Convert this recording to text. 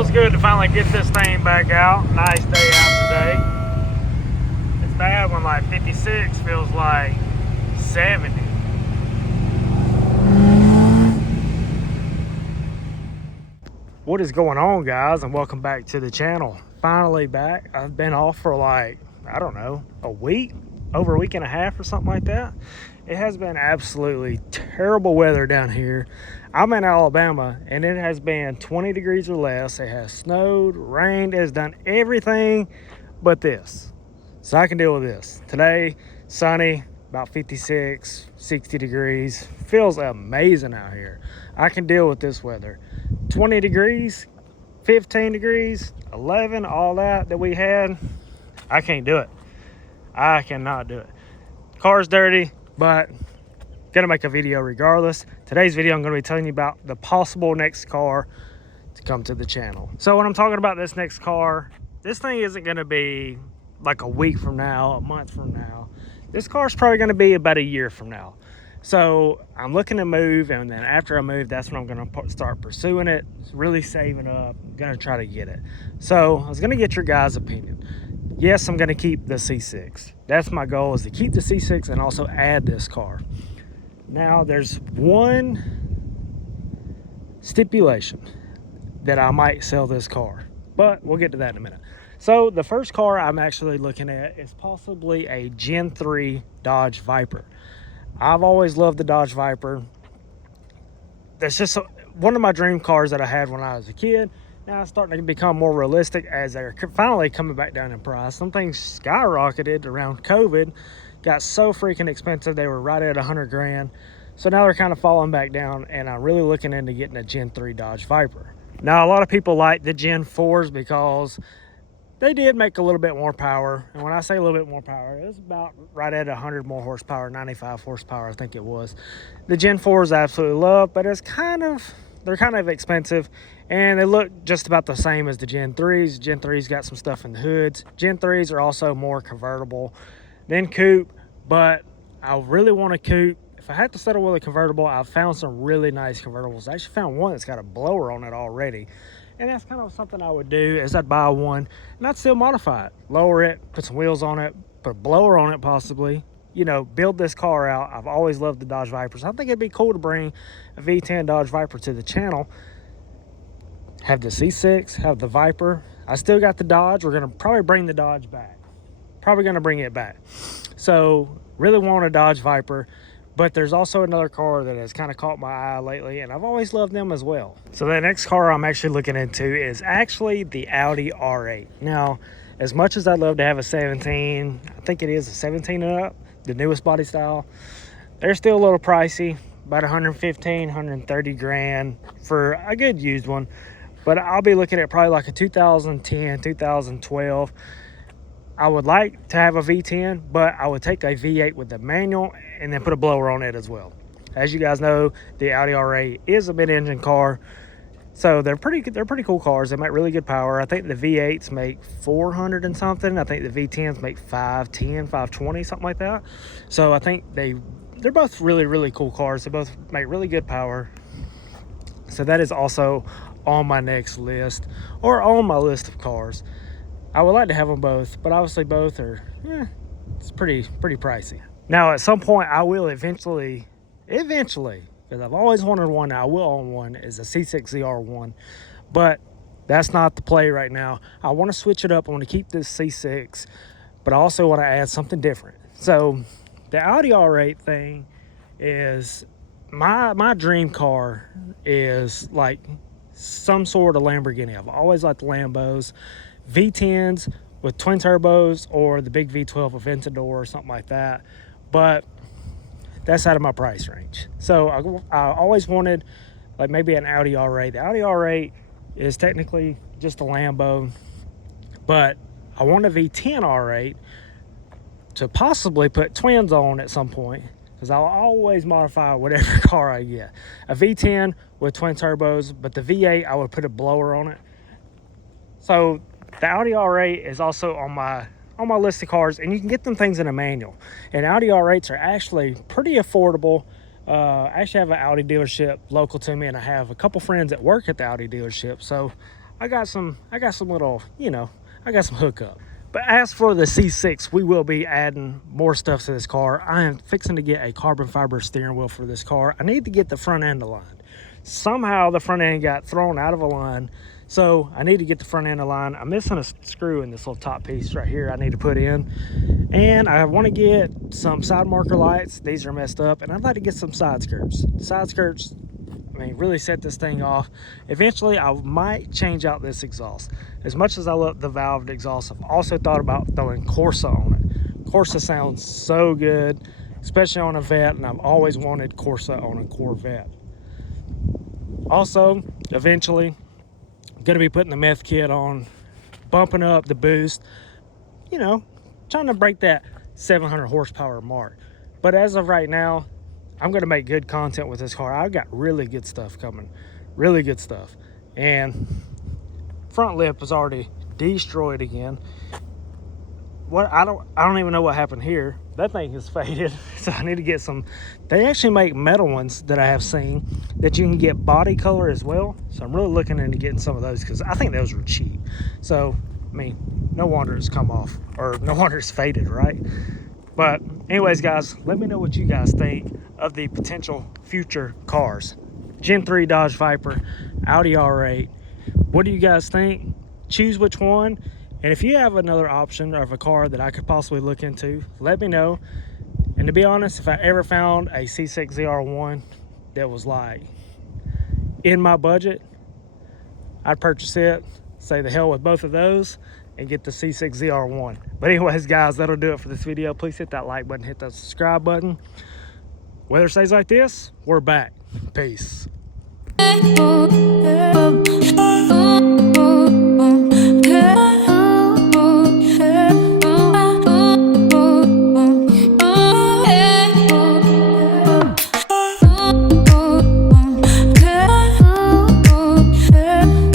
Feels good to finally get this thing back out. Nice day out today. It's bad when like 56 feels like 70. What is going on, guys, and welcome back to the channel. Finally back. I've been off for like, I don't know, a week, over a week and a half or something like that. It has been absolutely terrible weather down here. I'm in Alabama and it has been 20 degrees or less. It has snowed, rained, it has done everything but this. So I can deal with this. Today, sunny, about 56, 60 degrees. Feels amazing out here. I can deal with this weather. 20 degrees, 15 degrees, 11, all that we had, I can't do it. I cannot do it. Car's dirty, but gonna make a video regardless. Today's video, I'm gonna be telling you about the possible next car to come to the channel. So when I'm talking about this next car, this thing isn't gonna be like a week from now, a month from now. This car's probably gonna be about a year from now. So I'm looking to move, and then after I move, that's when I'm gonna start pursuing it, really saving up, gonna try to get it. So I was gonna get your guys' opinion. Yes, I'm gonna keep the C6. That's my goal, is to keep the C6 and also add this car. Now there's one stipulation that I might sell this car, but we'll get to that in a minute. So the first car I'm actually looking at is possibly a Gen 3 Dodge Viper. I've always loved the Dodge Viper. That's just one of my dream cars that I had when I was a kid. Now it's starting to become more realistic as they're finally coming back down in price. Some things skyrocketed around COVID, got so freaking expensive. They were right at 100 grand. So now they're kind of falling back down, and I'm really looking into getting a Gen 3 Dodge Viper. Now a lot of people like the Gen 4s because they did make a little bit more power. And when I say a little bit more power, it was about right at 100 more horsepower, 95 horsepower, I think it was. The Gen 4s I absolutely love, but they're kind of expensive, and they look just about the same as the Gen 3s. Gen 3s got some stuff in the hoods. Gen 3s are also more convertible than coupe, but I really want a coupe. If I had to settle with a convertible, I've found some really nice convertibles. I actually found one that's got a blower on it already. And that's kind of something I would do, is I'd buy one and I'd still modify it, lower it, put some wheels on it, put a blower on it possibly, you know, build this car out. I've always loved the Dodge Vipers. I think it'd be cool to bring a V10 Dodge Viper to the channel. Have the C6, have the Viper. I still got the Dodge. We're gonna probably bring the Dodge back. Probably gonna bring it back. So really want a Dodge Viper. But there's also another car that has kind of caught my eye lately, and I've always loved them as well. So the next car I'm actually looking into is actually the Audi R8. Now, as much as I'd love to have a 17, I think it is a 17 and up, the newest body style, they're still a little pricey, about 115, 130 grand for a good used one. But I'll be looking at probably like a 2010, 2012. I would like to have a V10, but I would take a V8 with the manual and then put a blower on it as well. As you guys know, the Audi R8 is a mid-engine car, so they're pretty cool cars. They make really good power. I think the V8s make 400 and something. I think the V10s make 510, 520, something like that. So I think they're both really cool cars. They both make really good power. So that is also on my next list, or on my list of cars. I would like to have them both, but obviously both are, it's pretty pricey. Now, at some point, I will eventually, because I've always wanted one, I will own one, is a C6ZR1, but that's not the play right now. I want to switch it up. I want to keep this C6, but I also want to add something different. So the Audi R8 thing is, my dream car is like some sort of Lamborghini. I've always liked Lambos. V10s with twin turbos, or the big V12 Aventador or something like that, but that's out of my price range. So I always wanted like maybe an Audi R8. The Audi R8 is technically just a Lambo, but I want a V10 R8 to possibly put twins on at some point, because I'll always modify whatever car I get. A V10 with twin turbos, but the V8 I would put a blower on it. So the Audi R8 is also on my list of cars, and you can get them things in a manual. And Audi R8s are actually pretty affordable. I actually have an Audi dealership local to me, and I have a couple friends that work at the Audi dealership. So I got some little, you know, I got some hookup. But as for the C6, we will be adding more stuff to this car. I am fixing to get a carbon fiber steering wheel for this car. I need to get the front end aligned. Somehow the front end got thrown out of a line, so I need to get the front end aligned. I'm missing a screw in this little top piece right here I need to put in. And I want to get some side marker lights. These are messed up. And I'd like to get some side skirts. Side skirts, I mean, really set this thing off. Eventually, I might change out this exhaust. As much as I love the valved exhaust, I've also thought about throwing Corsa on it. Corsa sounds so good, especially on a Vette, and I've always wanted Corsa on a Corvette. Also, eventually, I'm going to be putting the meth kit on, bumping up the boost, you know, trying to break that 700 horsepower mark. But as of right now, I'm going to make good content with this car. I've got really good stuff coming, really good stuff. And front lip is already destroyed again. What I don't even know what happened here. That thing is faded, so I need to get some. They actually make metal ones that I have seen that you can get body color as well. So I'm really looking into getting some of those because I think those were cheap. So I mean, no wonder it's come off, or no wonder it's faded, right? But anyways, guys, let me know what you guys think of the potential future cars. Gen 3 Dodge Viper, Audi R8. What do you guys think? Choose which one. And if you have another option of a car that I could possibly look into, let me know. And to be honest, if I ever found a C6 ZR1 that was like in my budget, I'd purchase it, say the hell with both of those, and get the C6 ZR1. But anyways, guys, that'll do it for this video. Please hit that like button, hit that subscribe button. Weather stays like this, we're back. Peace.